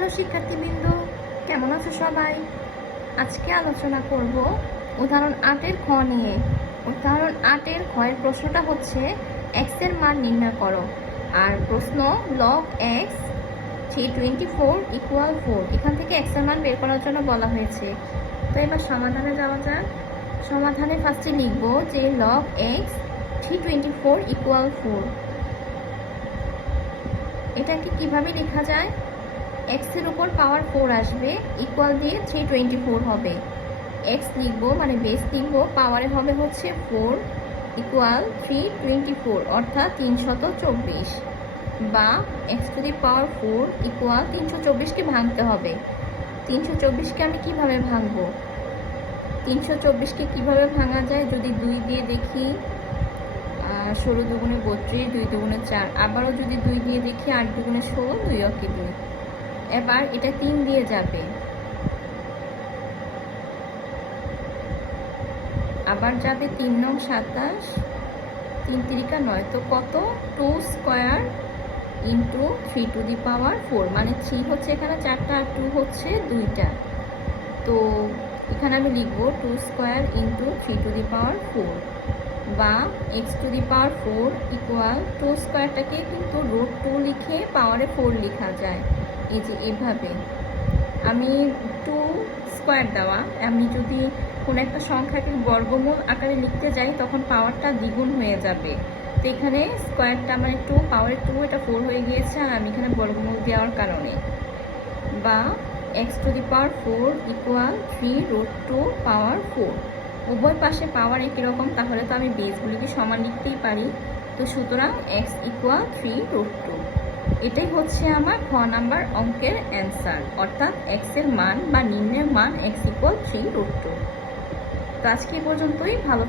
Hello শিক্ষার্থীবৃন্দ, কেমন আছো সবাই? আজকে আলোচনা করব উদাহরণ 8-এর খ নিয়ে। উদাহরণ 8-এর খয়ের প্রশ্নটা হচ্ছে x এর মান নির্ণয় করো। আর প্রশ্ন log x 324 = 4। এখান থেকে x এর মান বের করার জন্য বলা হয়েছে। তো এবার সমাধানে যাওয়া যাক। সমাধানে ফার্স্টে লিখব যে log x 324 = 4। এটাকে কিভাবে লেখা যায়? x এর উপর পাওয়ার 4 আসবে, ইকুয়াল দিয়ে 324 হবে। x লিখবো মানে বেস লিখবো, পাওয়ারে হবে হচ্ছে 4 ইকুয়াল 324 অর্থাৎ 324, বা x to the power 4 equal 324কে ভাঙতে হবে। 324কে আমি কিভাবে ভাঙবো? 324কে কিভাবে ভাঙা যায় যদি 2 দিয়ে দেখি, 16 দুগুণে 32, 2 দুগুণে 4। আবারও যদি 2 দিয়ে দেখি, 8 দুগুণে 16, 2 অকে 2। এবার এটা 3 দিয়ে যাবে, আবার যাবে 3 নং 27, 3 তিরিকা 9, তো কত? 2 square into 3 two the power 4, মানে 3 হচ্ছে এখানে 4টা আর 2 হচ্ছে 2টা। তো এখানে আমি লিখবো 2 square into 3 two the power 4, বা x to the power 4 equal 2 স্কোয়ারটাকে কিন্তু রুট 2 লিখে পাওয়ারে 4 লেখা যায়। এই যে এভাবে আমি 2 স্কোয়ার দেওয়া, আমি যদি কোনো একটা সংখ্যাকে বর্গমূল আকারে লিখতে যাই তখন পাওয়ারটা দ্বিগুণ হয়ে যাবে। তো এখানে স্কোয়ারটা আমার একটু পাওয়ারে 2, এটা 4 হয়ে গিয়েছে, আর আমি এখানে বর্গমূল দেওয়ার কারণে। বা x to the power 4 equal 3 root 2 power 4। উভয় পাশে পাওয়ার একই রকম, তাহলে তো আমি বেসগুলিকে সমান লিখতেই পারি। তো সুতরাং x ইকুয়াল 3 রুট 2। এটাই হচ্ছে আমার খ নাম্বার অঙ্কের অ্যান্সার, অর্থাৎ x এর মান বা নিম্নের মান x ইকুয়াল 3 রুট 2। তো আজকে এই পর্যন্তই। ভালো